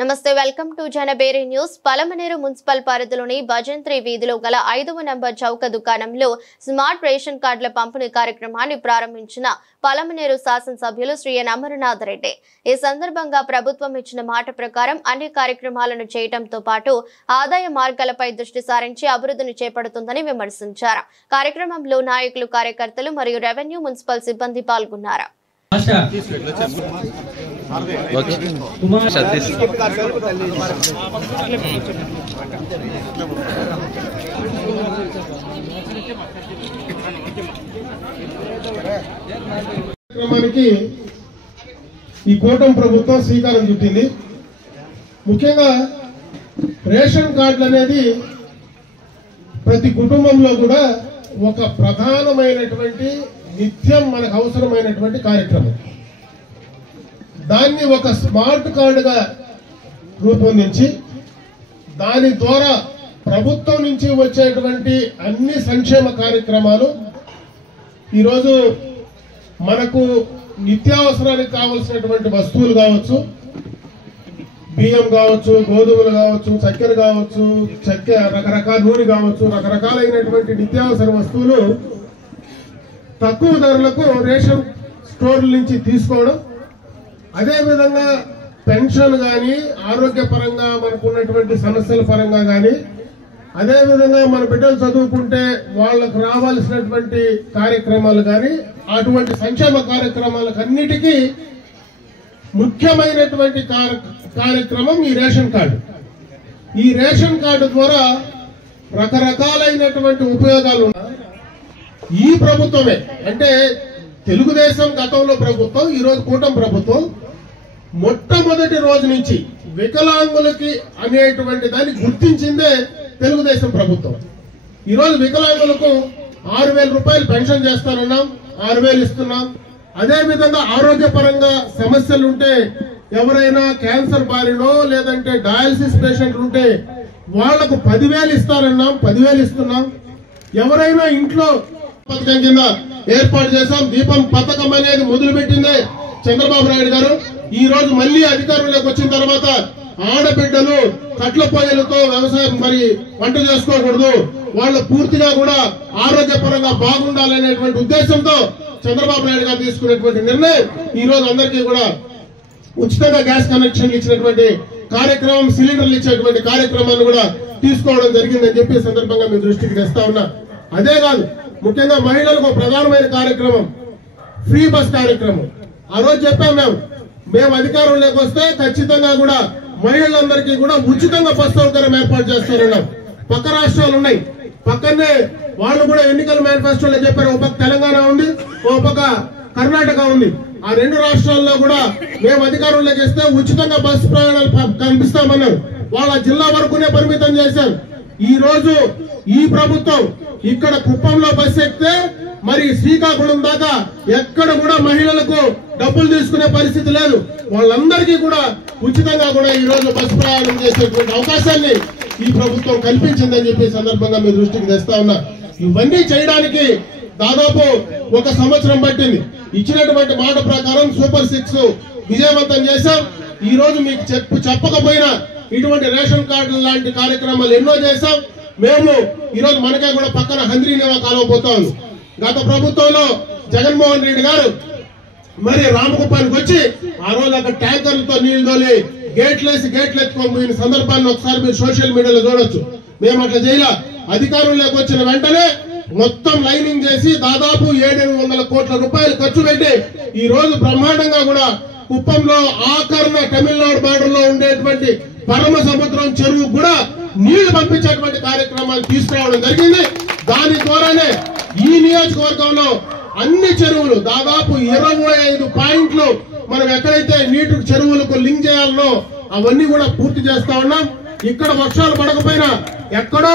నమస్తే welcome to Janaberi news. Palamaneru municipal పరిధిలోని భజంత్రి వీధిలో గల 5వ నంబర్ చౌక దుకాణంలో స్మార్ట్ రేషన్ కార్డుల పంపిణీ కార్యక్రమాన్ని ప్రారంభించిన పలమనేరు శాసనసభ్యులు శ్రీ ఎన్ అమరనాథ్ రెడ్డి. ఈ సందర్భంగా ప్రభుత్వం ఇచ్చిన మాట ప్రకారం అన్ని కార్యక్రమాలను చేయడంతో పాటు ఆదాయ మార్గాలపై దృష్టి సారించి అభివృద్ధిని చేపడుతుందని విమర్శించారు. కార్యక్రమంలో నాయకులు, కార్యకర్తలు మరియు రెవెన్యూ, మున్సిపల్ సిబ్బంది పాల్గొన్నారు. ఈ కూటమి ప్రభుత్వం శ్రీకారం చుట్టింది. ముఖ్యంగా రేషన్ కార్డులు అనేది ప్రతి కుటుంబంలో కూడా ఒక ప్రధానమైనటువంటి నిత్యం మనకు అవసరమైనటువంటి కార్యక్రమం. దాన్ని ఒక స్మార్ట్ కార్డుగా రూపొందించి దాని ద్వారా ప్రభుత్వం నుంచి వచ్చేటువంటి అన్ని సంక్షేమ కార్యక్రమాలు ఈరోజు మనకు నిత్యావసరానికి కావలసినటువంటి వస్తువులు కావచ్చు, బియ్యం కావచ్చు, గోధుమలు కావచ్చు, చక్కెర కావచ్చు, రకరకాల నూనె కావచ్చు, రకరకాలైనటువంటి నిత్యావసర వస్తువులు తక్కువ ధరలకు రేషన్ స్టోర్ల నుంచి తీసుకోవడం, అదేవిధంగా పెన్షన్ కానీ, ఆరోగ్యపరంగా మనకున్నటువంటి సమస్యల పరంగా కానీ, అదేవిధంగా మన బిడ్డలు చదువుకుంటే వాళ్లకు రావాల్సినటువంటి కార్యక్రమాలు కానీ, అటువంటి సంక్షేమ కార్యక్రమాలకు అన్నిటికీ ముఖ్యమైనటువంటి కార్యక్రమం ఈ రేషన్ కార్డు. ఈ రేషన్ కార్డు ద్వారా రకరకాలైనటువంటి ఉపయోగాలు ఉన్నాయి. ఈ ప్రభుత్వమే అంటే తెలుగుదేశం గతంలో ప్రభుత్వం, ఈరోజు కూటమి ప్రభుత్వం మొట్టమొదటి రోజు నుంచి వికలాంగులకి అనేటువంటి దాన్ని గుర్తించిందే తెలుగుదేశం ప్రభుత్వం. ఈరోజు వికలాంగులకు 6,000 రూపాయలు పెన్షన్ చేస్తానన్నాం, 6,000 ఇస్తున్నాం. అదేవిధంగా ఆరోగ్యపరంగా సమస్యలు ఉంటే ఎవరైనా క్యాన్సర్ బారినో లేదంటే డయాలసిస్ పేషెంట్లు ఉంటే వాళ్లకు 10,000 ఇస్తారన్నాం, 10,000 ఇస్తున్నాం. ఎవరైనా ఇంట్లో పథకం కింద ఏర్పాటు చేశాం. దీపం పథకం అనేది మొదలుపెట్టిందే చంద్రబాబు నాయుడు గారు. ఈ రోజు మళ్లీ అధికారంలోకి వచ్చిన తర్వాత ఆడబిడ్డలు కట్ల పొయ్యలతో వ్యవసాయం వంట చేసుకోకూడదు, వాళ్ళు పూర్తిగా కూడా ఆరోగ్యపరంగా బాగుండాలనేటువంటి ఉద్దేశంతో చంద్రబాబు నాయుడు గారు తీసుకున్నటువంటి నిర్ణయం ఈ రోజు అందరికీ కూడా ఉచితంగా గ్యాస్ కనెక్షన్ ఇచ్చినటువంటి కార్యక్రమం, సిలిండర్లు ఇచ్చేటువంటి కార్యక్రమాన్ని కూడా తీసుకోవడం జరిగిందని చెప్పి సందర్భంగా మీ దృష్టికి తెస్తా ఉన్నా. అదే కాదు, ముఖ్యంగా మహిళలకు ప్రధానమైన కార్యక్రమం ఫ్రీ బస్ కార్యక్రమం. ఆ రోజు చెప్పాం, మేము అధికారంలోకి వస్తే ఖచ్చితంగా కూడా మహిళలందరికీ కూడా ఉచితంగా బస్ సౌకర్యం ఏర్పాటు చేస్తారన్నాం. పక్క రాష్ట్రాలు ఉన్నాయి, పక్కనే వాళ్ళు కూడా ఎన్నికల మేనిఫెస్టోలో చెప్పారు. ఒక పక్క తెలంగాణ ఉంది, ఒక పక్క కర్ణాటక ఉంది. ఆ రెండు రాష్ట్రాల్లో కూడా మేము అధికారంలోకి వస్తే ఉచితంగా బస్సు ప్రయాణాలు కల్పిస్తామన్నారు. వాళ్ళ జిల్లా వరకునే పరిమితం చేశారు. ఈ రోజు ఈ ప్రభుత్వం ఇక్కడ కుప్పంలో బస్సు ఎక్కితే మరి శ్రీకాకుళం దాకా ఎక్కడ కూడా మహిళలకు డబ్బులు తీసుకునే పరిస్థితి లేదు. వాళ్ళందరికీ కూడా ఉచితంగా కూడా ఈ రోజు బస్సు ప్రయాణం చేసేటువంటి అవకాశాన్ని ఈ ప్రభుత్వం కల్పించిందని చెప్పి సందర్భంగా మీ దృష్టికి తెస్తా ఉన్నా. ఇవన్నీ చేయడానికి దాదాపు 1 సంవత్సరం పట్టింది. ఇచ్చినటువంటి మాట ప్రకారం సూపర్ 6 విజయవంతం చేశాం. ఈ రోజు మీకు చెప్పకపోయినా ఇటువంటి రేషన్ కార్డులు లాంటి కార్యక్రమాలు ఎన్నో చేశాం. మేము ఈరోజు మనకే కూడా పక్కన హంద్రీనేవా కాలువ పోతా ఉంది. గత ప్రభుత్వంలో జగన్మోహన్ రెడ్డి గారు మరి రామకుప్పానికి వచ్చి ఆ రోజు అక్కడ ట్యాంకర్లతో నీళ్లు తోలి గేట్లేసి గేట్లు ఎత్తుకోబోయిన సందర్భాన్ని ఒకసారి మీరు సోషల్ మీడియాలో చూడొచ్చు. మేము అట్లా చేయాల. అధికారంలోకి వచ్చిన వెంటనే మొత్తం లైనింగ్ చేసి దాదాపు 700 కోట్ల రూపాయలు ఖర్చు పెట్టి ఈ రోజు బ్రహ్మాండంగా కూడా కుప్పంలో ఆఖరణ తమిళనాడు బార్డర్ లో ఉండేటువంటి పరమ సముద్రం చెరువు కూడా నీళ్లు పంపించేటువంటి కార్యక్రమాన్ని తీసుకురావడం జరిగింది. దాని ద్వారానే ఈ నియోజకవర్గంలో అన్ని చెరువులు దాదాపు 25 పాయింట్లు మనం ఎక్కడైతే నీటి చెరువులకు లింక్ చేయాలనో అవన్నీ కూడా పూర్తి చేస్తా ఉన్నాం. ఇక్కడ వర్షాలు పడకపోయినా ఎక్కడో